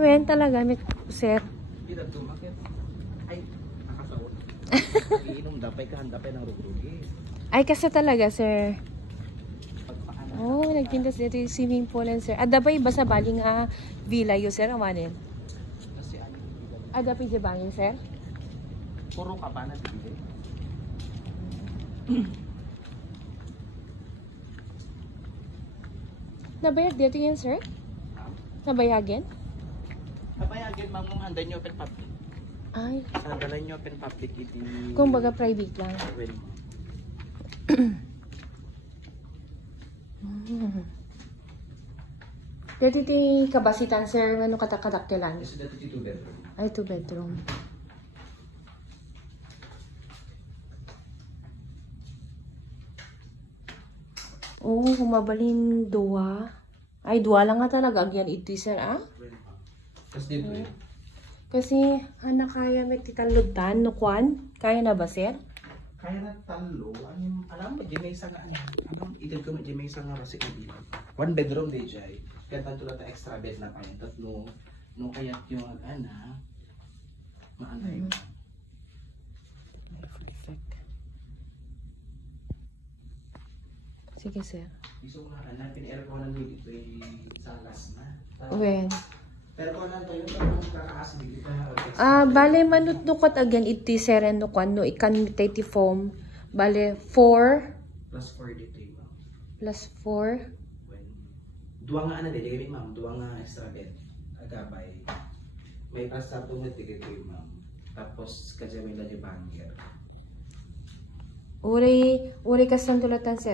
Wen talaga, sir. Tidak tumakit. Ay, nakasawot. Iinom dapay ka, handapay ng rugrugi. Ay, kasi talaga, sir. Oh, nagtindas dito yung swimming pool yan, sir. Ada pa iba sa baling villa yun, sir? Amanin. Kasi ano? Ada pa yung bangin, sir? Puro ka ba na dito? Nabayag dito yan, sir? Nabayagin? Nabayagin ma'am mong handan nyo open public. Ay. Sandalan nyo open public iti... Kung baga private lang. Well, Dito iti kabasitan, sir. Ano katakadaktilan? so dito iti 2 bedroom. Ay, 2 bedroom. Oh, kumabalin dua. Ay, dua lang nga talaga. Agyan ito, sir, ah? Tapos dito eh. Kasi, anak kaya may titaludan, no, Kwan? Kaya na ba, sir? Kaya na talo, alam mo, di may isang ano, anong idol ko mo, di may isang rasi ibig. 1 bedroom di jay. Kaya tanto lang ta extra bed na kayo. Tatlo, no kaya yung ana, maanay mo. Sige, sir. Gusto ko na hanapin aircon na dito sa gas na. When? Aircon na tayo, kakaas dito pa. Bale, manut nukot again iti seren no kwan no ikan mitay foam. Bale, 4 Plus 4 dito yung ma'am. plus 4. Duwa nga ano dito kami ma'am, duwa nga extra bed. Agabay. May prasta po nga dito yung ma'am. Tapos kadya may lagi banger. Uri kasang tulatan, sir.